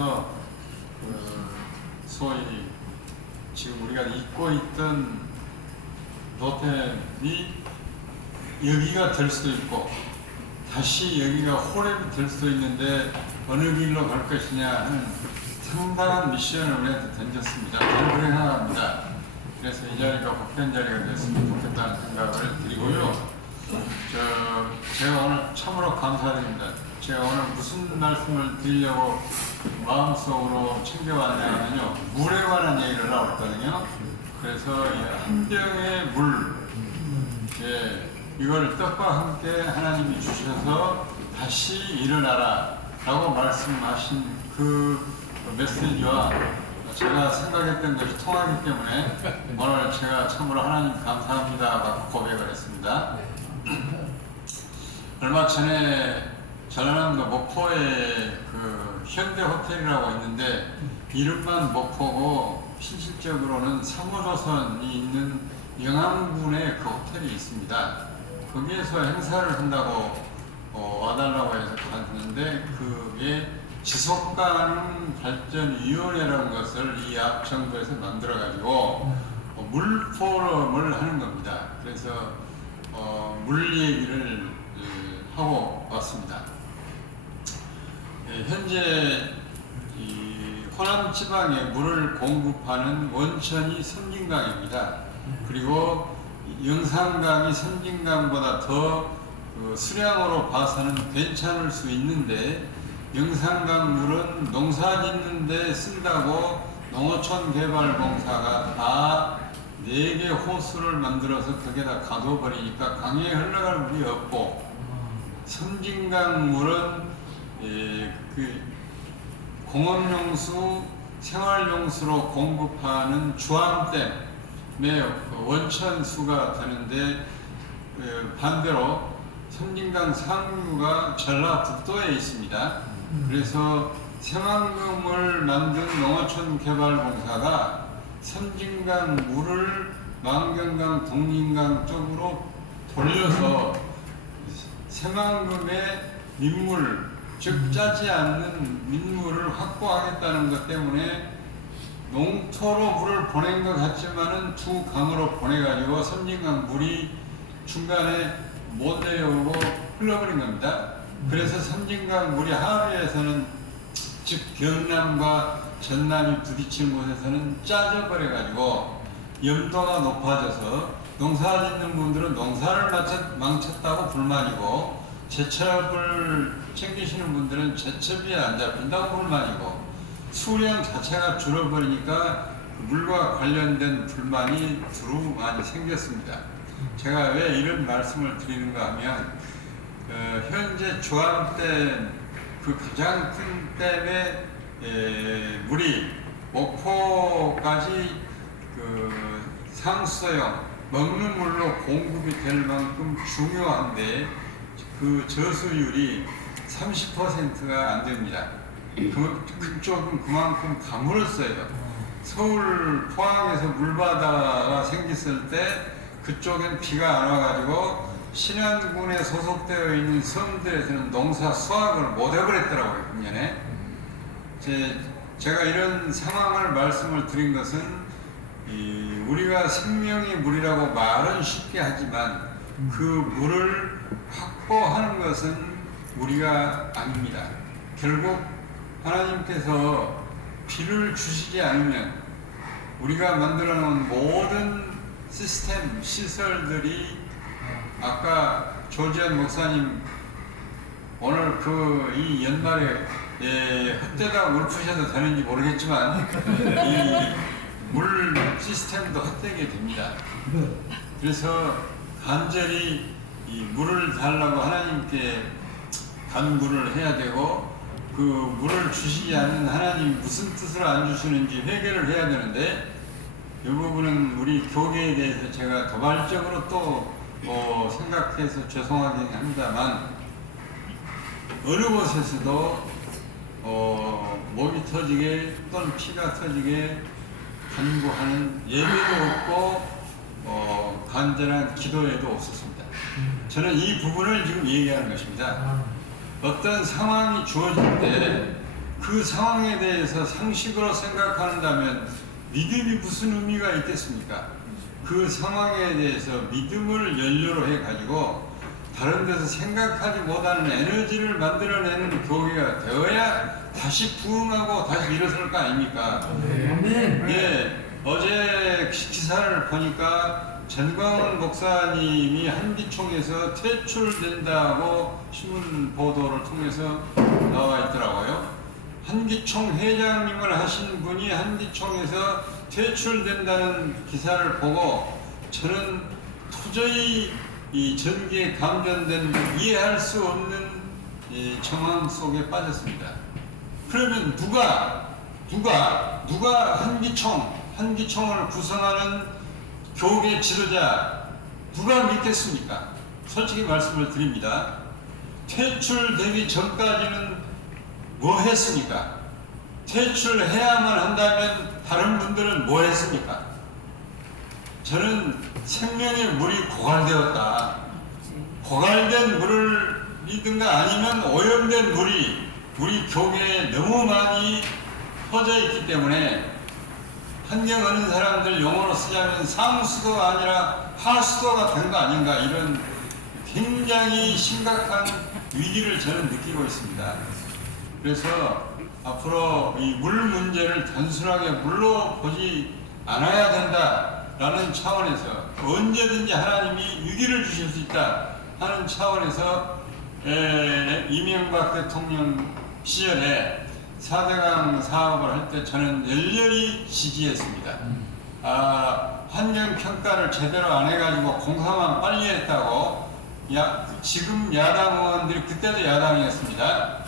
그래서 소위 지금 우리가 잊고 있던 노템이 여기가 될 수도 있고 다시 여기가 호랩이 될 수도 있는데 어느 길로 갈 것이냐 하는 상당한 미션을 우리한테 던졌습니다. 저는 그렇게 생각합니다. 그래서 이 자리가 복된 자리가 됐으면 좋겠다는 생각을 드리고요. 제가 오늘 참으로 감사드립니다. 제가 오늘 무슨 말씀을 드리려고 마음속으로 챙겨왔냐면요, 물에 관한 얘기를 하고 있거든요. 그래서 한 병의 물, 이걸 떡과 함께 하나님이 주셔서 다시 일어나라 라고 말씀하신 그 메시지와 제가 생각했던 것이 통하기 때문에 오늘 제가 참으로 하나님 감사합니다 고백을 했습니다. 얼마 전에 전라남도 목포에 그 현대호텔이라고 있는데 이름만 목포고 실질적으로는 3호조선이 있는 영암군에 그 호텔이 있습니다. 거기에서 행사를 한다고 와달라고 해서 갔는데 그게 지속가능 발전위원회라는 것을 이 앞 정부에서 만들어가지고 물 포럼을 하는 겁니다. 그래서 물 얘기를 하고 왔습니다. 현재 이 호남 지방에 물을 공급하는 원천이 섬진강입니다. 그리고 영산강이 섬진강보다 더 수량으로 봐서는 괜찮을 수 있는데 영산강 물은 농사 짓는 데 쓴다고 농어촌개발공사가 다 4개 호수를 만들어서 거기에다 가둬버리니까 강에 흘러갈 물이 없고 섬진강 물은 그 공업용수, 생활용수로 공급하는 주암댐의 원천수가 되는데 반대로 섬진강 상류가 전라북도에 있습니다. 그래서 새만금을 만든 농어촌개발공사가 섬진강 물을 망경강, 동린강 쪽으로 돌려서 새만금의 민물, 즉 짜지 않는 민물을 확보하겠다는 것 때문에 농토로 물을 보낸 것 같지만은 두 강으로 보내가지고 섬진강 물이 중간에 못 내려오고 흘러버린 겁니다. 그래서 섬진강 물이 하류에서는 즉 경남과 전남이 부딪힌 곳에서는 짜져버려가지고 염도가 높아져서 농사 짓는 분들은 농사를 망쳤다고 불만이고 제첩을 챙기시는 분들은 제첩이 안 잡힌다고 불만이고 수량 자체가 줄어버리니까 물과 관련된 불만이 두루 많이 생겼습니다. 제가 왜 이런 말씀을 드리는가 하면 현재 주암댐 그 가장 큰 댐의 물이 목포까지 그 상수도용 먹는 물로 공급이 될 만큼 중요한데 그 저수율이 30%가 안 됩니다. 그쪽은 그만큼 가물었어요. 서울 포항에서 물바다가 생겼을 때 그쪽엔 비가 안 와가지고 신안군에 소속되어 있는 섬들에서는 농사 수확을 못 해버렸더라고요, 작년에. 제가 이런 상황을 말씀을 드린 것은 우리가 생명의 물이라고 말은 쉽게 하지만 그 물을 확보하는 것은 우리가 아닙니다. 결국 하나님께서 비를 주시지 않으면 우리가 만들어 놓은 모든 시스템, 시설들이 아까 조지현 목사님 오늘 이 연말에 헛되다 울프셔도 되는지 모르겠지만 이 물 시스템도 헛되게 됩니다. 그래서 간절히 이 물을 달라고 하나님께 간구를 해야 되고 그 물을 주시지 않는 하나님이 무슨 뜻을 안 주시는지 회개를 해야 되는데 이 부분은 우리 교계에 대해서 제가 도발적으로 또 생각해서 죄송하긴 합니다만 어느 곳에서도 목이 터지게 또는 피가 터지게 간구하는 예배도 없고 간절한 기도에도 없었습니다. 저는 이 부분을 지금 얘기하는 것입니다. 어떤 상황이 주어질 때 그 상황에 대해서 상식으로 생각한다면 믿음이 무슨 의미가 있겠습니까? 그 상황에 대해서 믿음을 연료로 해가지고 다른 데서 생각하지 못하는 에너지를 만들어내는 교회가 되어야 다시 부흥하고 다시 일어설 거 아닙니까? 아멘. 예, 어제 기사를 보니까 전광훈 목사님이 한기총에서 퇴출된다고 신문 보도를 통해서 나와 있더라고요. 한기총 회장님을 하신 분이 한기총에서 퇴출된다는 기사를 보고 저는 도저히 이 전기에 감전된 이해할 수 없는 이 정황 속에 빠졌습니다. 그러면 누가 한기총을 구성하는 교계 지도자 누가 믿겠습니까? 솔직히 말씀을 드립니다. 퇴출되기 전까지는 뭐 했습니까? 퇴출해야만 한다면 다른 분들은 뭐 했습니까? 저는 생명의 물이 고갈되었다. 고갈된 물을 믿든가 아니면 오염된 물이 우리 교계에 너무 많이 퍼져 있기 때문에 환경하는 사람들 용어로 쓰자면 상수도가 아니라 하수도가 된 거 아닌가, 이런 굉장히 심각한 위기를 저는 느끼고 있습니다. 그래서 앞으로 이 물 문제를 단순하게 물로 보지 않아야 된다라는 차원에서 언제든지 하나님이 위기를 주실 수 있다 하는 차원에서 이명박 대통령 시절에 4대강 사업을 할 때 저는 열렬히 지지했습니다. 환경평가를 제대로 안 해가지고 공사만 빨리 했다고 지금 야당 의원들이, 그때도 야당이었습니다.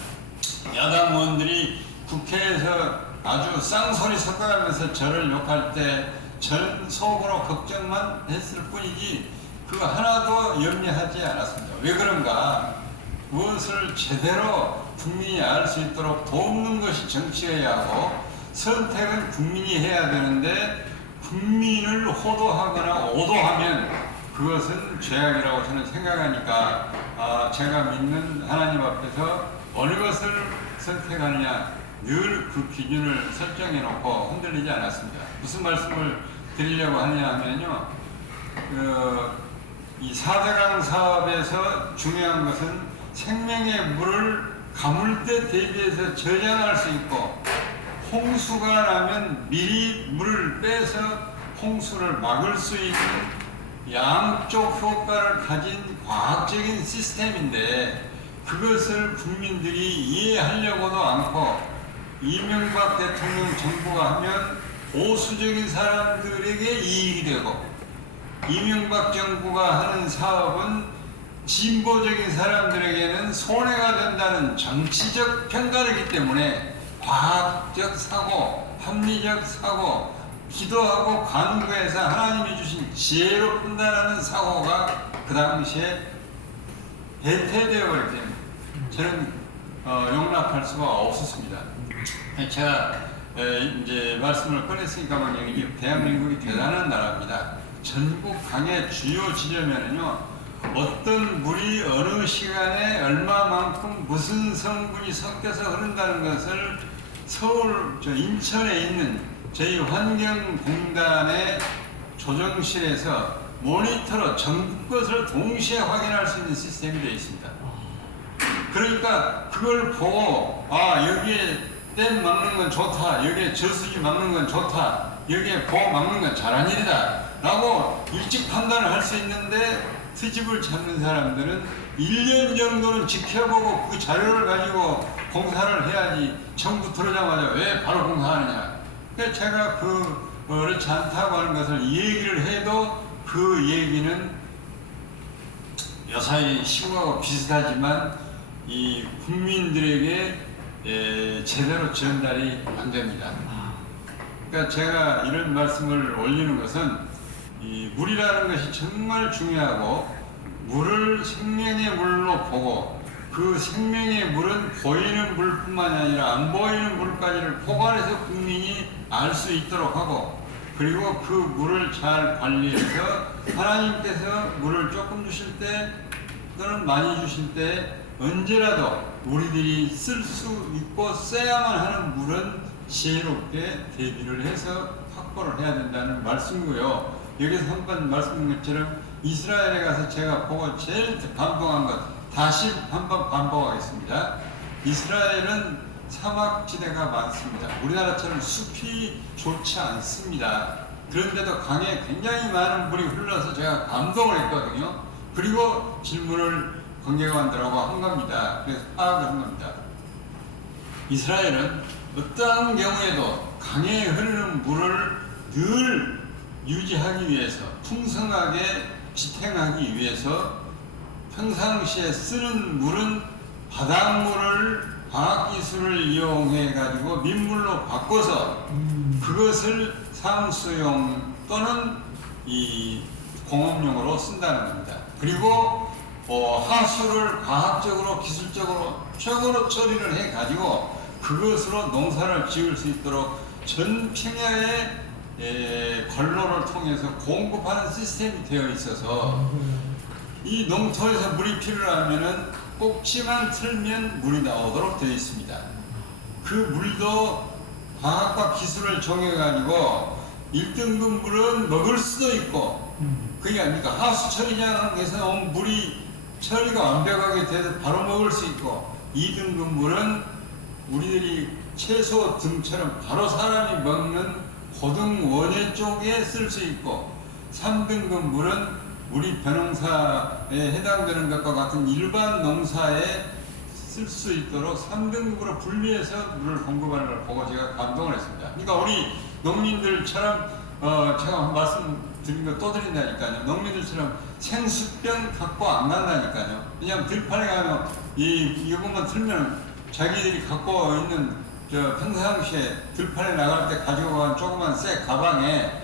야당 의원들이 국회에서 아주 쌍소리 섞어가면서 저를 욕할 때 저는 속으로 걱정만 했을 뿐이지 그거 하나도 염려하지 않았습니다. 왜 그런가? 무엇을 제대로 국민이 알 수 있도록 돕는 것이 정치여야 하고 선택은 국민이 해야 되는데 국민을 호도하거나 오도하면 그것은 죄악이라고 저는 생각하니까 제가 믿는 하나님 앞에서 어느 것을 선택하느냐 늘 그 기준을 설정해 놓고 흔들리지 않았습니다. 무슨 말씀을 드리려고 하냐 하면요, 이 4대강 사업에서 중요한 것은 생명의 물을 가물때 대비해서 저장할 수 있고 홍수가 나면 미리 물을 빼서 홍수를 막을 수 있는 양쪽 효과를 가진 과학적인 시스템인데 그것을 국민들이 이해하려고도 않고 이명박 대통령 정부가 하면 보수적인 사람들에게 이익이 되고 이명박 정부가 하는 사업은 진보적인 사람들에게는 손해가 된다는 정치적 평가이기 때문에 과학적 사고, 합리적 사고, 기도하고 간구해서 하나님이 주신 지혜로 판단하는 사고가 그 당시에 배태되어 버렸기 때문에 저는 용납할 수가 없었습니다. 제가 이제 말씀을 꺼냈으니까만 여기 대한민국이 대단한 나라입니다. 전국 강의 주요 지점에는요, 어떤 물이 어느 시간에 얼마만큼 무슨 성분이 섞여서 흐른다는 것을 서울 인천에 있는 저희 환경공단의 조정실에서 모니터로 전국 것을 동시에 확인할 수 있는 시스템이 되어 있습니다. 그러니까 그걸 보고 여기에 댐 막는 건 좋다, 여기에 저수지 막는 건 좋다, 여기에 보호 막는 건 잘한 일이다 라고 일찍 판단을 할 수 있는데 트집을 잡는 사람들은 1년 정도는 지켜보고 그 자료를 가지고 공사를 해야지 정부 들어오자마자 왜 바로 공사하느냐. 그러니까 제가 그렇지 않다고 하는 것을 얘기를 해도 그 얘기는 여사히 시국하고 비슷하지만 이 국민들에게 제대로 전달이 안 됩니다. 그러니까 제가 이런 말씀을 올리는 것은 이 물이라는 것이 정말 중요하고 물을 생명의 물로 보고 그 생명의 물은 보이는 물뿐만이 아니라 안 보이는 물까지를 포괄해서 국민이 알 수 있도록 하고 그리고 그 물을 잘 관리해서 하나님께서 물을 조금 주실 때 또는 많이 주실 때 언제라도 우리들이 쓸 수 있고 써야만 하는 물은 지혜롭게 대비를 해서 확보를 해야 된다는 말씀이고요. 여기서 한번 말씀드린 것처럼 이스라엘에 가서 제가 보고 제일 감동한 것 다시 한번 반복하겠습니다. 이스라엘은 사막지대가 많습니다. 우리나라처럼 숲이 좋지 않습니다. 그런데도 강에 굉장히 많은 물이 흘러서 제가 감동을 했거든요. 그리고 질문을 관계관들하고 한 겁니다. 그래서 파악을 한 겁니다. 이스라엘은 어떠한 경우에도 강에 흐르는 물을 늘 유지하기 위해서 풍성하게 지탱하기 위해서 평상시에 쓰는 물은 바닷물을 과학기술을 이용해 가지고 민물로 바꿔서 그것을 상수용 또는 이 공업용으로 쓴다는 겁니다. 그리고 하수를 과학적으로 기술적으로 최고로 처리를 해 가지고 그것으로 농사를 지을 수 있도록 전 평야의 관로를 통해서 공급하는 시스템이 되어 있어서 이 농토에서 물이 필요하면은 꼭지만 틀면 물이 나오도록 되어 있습니다. 그 물도 과학과 기술을 정해가지고 1등급 물은 먹을 수도 있고 그게 아닙니까? 하수 처리장에서 온 물이 처리가 완벽하게 돼서 바로 먹을 수 있고 2등급 물은 우리들이 채소 등처럼 바로 사람이 먹는 고등 원예 쪽에 쓸 수 있고 3등급 물은 우리 벼농사에 해당되는 것과 같은 일반 농사에 쓸 수 있도록 3등급으로 분리해서 물을 공급하는 걸 보고 제가 감동을 했습니다. 그러니까 우리 농민들처럼 제가 말씀드린 거 또 드린다니까요. 농민들처럼 생수병 갖고 안 간다니까요. 왜냐하면 들판에 가면 이것만 틀면 자기들이 갖고 있는 평상시에 들판에 나갈 때 가지고 간 조그만 쇠 가방에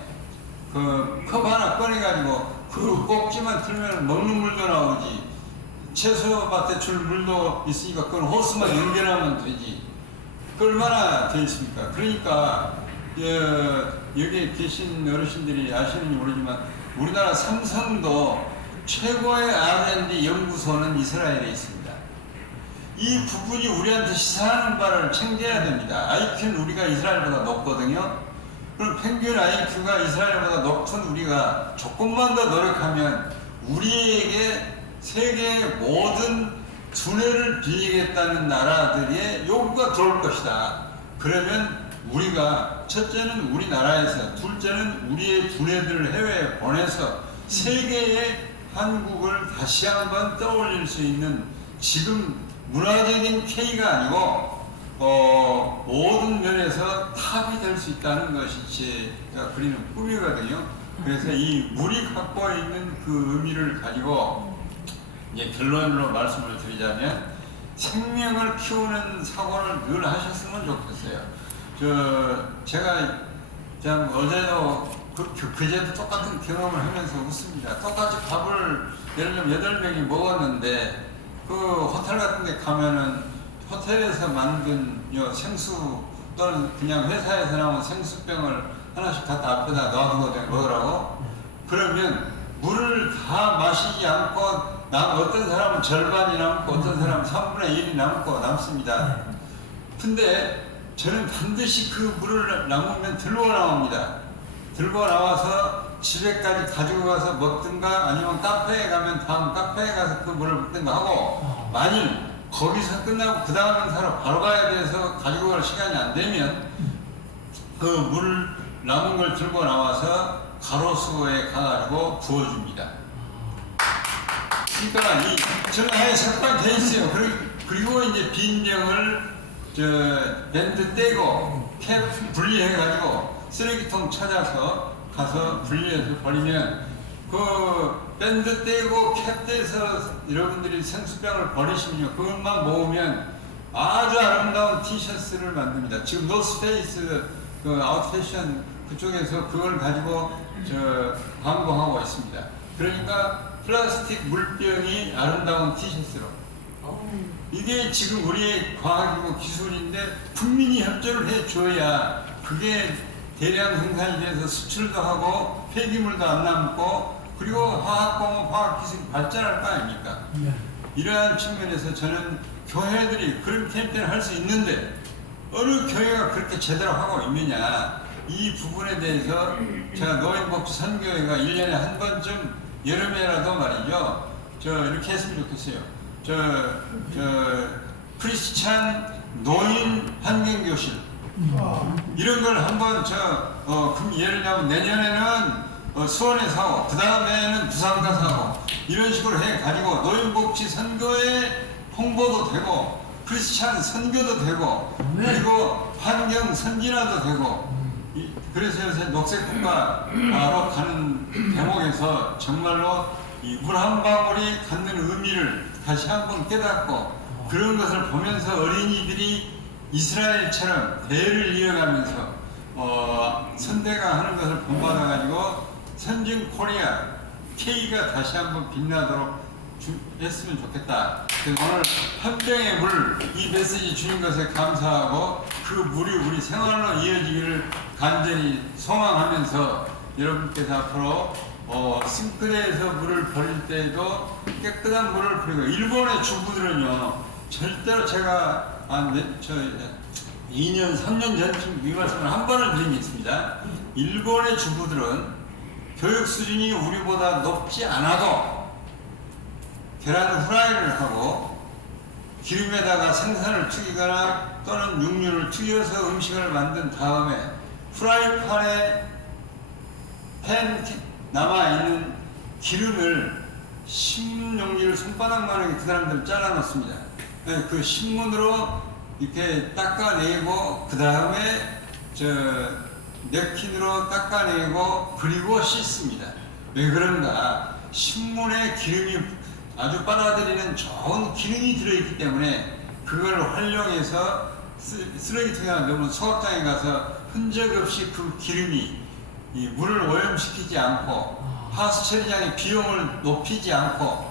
그 컵 하나 꺼내가지고 그 꼭지만 틀면 먹는 물도 나오지. 채소밭에 줄 물도 있으니까 그건 호스만 연결하면 되지. 그 얼마나 돼 있습니까? 그러니까 여기 계신 어르신들이 아시는지 모르지만 우리나라 삼성도 최고의 R&D 연구소는 이스라엘에 있습니다. 이 부분이 우리한테 시사하는 바를 챙겨야 됩니다. IQ는 우리가 이스라엘보다 높거든요. 그럼 평균 IQ가 이스라엘보다 높은 우리가 조금만 더 노력하면 우리에게 세계의 모든 두뇌를 빌리겠다는 나라들의 요구가 들어올 것이다. 그러면 우리가 첫째는 우리나라에서, 둘째는 우리의 두뇌들을 해외에 보내서 세계의 한국을 다시 한번 떠올릴 수 있는 지금 문화적인 K가 아니고 모든 면에서 탑이 될 수 있다는 것이 제가 그리는 꿈이거든요. 그래서 이 물이 갖고 있는 그 의미를 가지고 이제 결론으로 말씀을 드리자면 생명을 키우는 사고를 늘 하셨으면 좋겠어요. 제가 참 어제도 그제도 똑같은 경험을 하면서 웃습니다. 똑같이 밥을 예를 들면 8명이 먹었는데 그 호텔 같은 데 가면은 호텔에서 만든 생수 또는 그냥 회사에서 나온 생수병을 하나씩 갖다 앞에다 놔두고 먹으라고. 그러면 물을 다 마시지 않고 어떤 사람은 절반이 남고 어떤 사람은 3분의 1이 남습니다. 근데 저는 반드시 그 물을 남으면 들고 나옵니다. 들고 나와서 집에까지 가지고 가서 먹든가 아니면 카페에 가면 다음 카페에 가서 그 물을 먹든가 하고, 만일 거기서 끝나고 그 다음 행사로 바로 가야 돼서 가지고 갈 시간이 안 되면 그 물 남은 걸 들고 나와서 가로수에 가가지고 부어줍니다. 그러니까 저는 아예 삭발이 돼 있어요. 그리고 이제 빈병을 밴드 떼고 캡 분리해가지고 쓰레기통 찾아서 가서 분리해서 버리면 그 밴드 떼고 캡 떼서 여러분들이 생수병을 버리시면요, 그것만 모으면 아주 아름다운 티셔츠를 만듭니다. 지금 노스페이스 그 아웃패션 그쪽에서 그걸 가지고 광고하고 있습니다. 그러니까 플라스틱 물병이 아름다운 티셔츠로. 이게 지금 우리의 과학이고 기술인데 국민이 협조를 해줘야 그게 대량 생산이 돼서 수출도 하고 폐기물도 안 남고 그리고 화학공업, 화학기술이 발전할 거 아닙니까? 이러한 측면에서 저는 교회들이 그런 캠페인을 할 수 있는데 어느 교회가 그렇게 제대로 하고 있느냐, 이 부분에 대해서 제가 노인복지 선교회가 1년에 한 번쯤 여름에라도 말이죠, 이렇게 했으면 좋겠어요. 크리스찬 노인 환경교실 이런 걸 한번 예를 들면 내년에는 수원에서 하고 그 다음에는 부산가서 하고 이런 식으로 해가지고 노인복지 선교회 홍보도 되고 크리스찬 선교도 되고 그리고 환경 선진화도 되고 그래서 요새 녹색국가로 가는 대목에서 정말로 이 물 한 방울이 갖는 의미를 다시 한번 깨닫고 그런 것을 보면서 어린이들이 이스라엘처럼 대를 이어가면서 선대가 하는 것을 본받아가지고 선진 코리아 K가 다시 한번 빛나도록 했으면 좋겠다. 오늘 한 병의 물 이 메시지 주신 것에 감사하고 그 물이 우리 생활로 이어지기를 간절히 소망하면서 여러분께서 앞으로 싱크대에서 물을 버릴 때에도 깨끗한 물을 버리고 일본의 주부들은요 절대로 제가 2년 3년 전쯤 이 말씀을 한 번을 드린 게 있습니다. 일본의 주부들은 교육 수준이 우리보다 높지 않아도 계란 후라이를 하고 기름에다가 생선을 튀기거나 또는 육류를 튀겨서 음식을 만든 다음에 프라이팬에 남아있는 기름을 신문 용기를 손바닥만하게 그 사람들은 잘라 놓습니다. 그 신문으로 이렇게 닦아내고 그 다음에 냅킨으로 닦아내고 그리고 씻습니다. 왜 그런가? 신문에 기름이 아주 빨아들이는 좋은 기름이 들어있기 때문에 그걸 활용해서 쓰레기통에 넣으면 소각장에 가서 흔적 없이 그 기름이 이 물을 오염시키지 않고 하수 처리장의 비용을 높이지 않고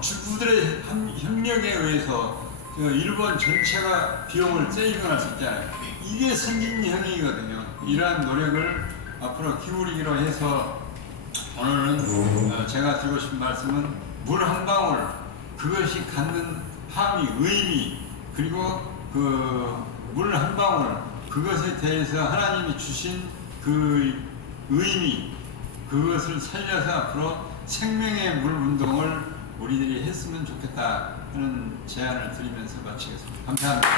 주부들의 협력에 의해서 일본 전체가 비용을 세이빙할 수 있잖아요. 이게 선진형이거든요. 이러한 노력을 앞으로 기울이기로 해서 오늘은 제가 드리고 싶은 말씀은 물 한 방울 그것이 갖는 함의 의미 그리고 그 물 한 방울 그것에 대해서 하나님이 주신 그 의미 그것을 살려서 앞으로 생명의 물 운동을 우리들이 했으면 좋겠다 하는 제안을 드리면서 마치겠습니다. 감사합니다.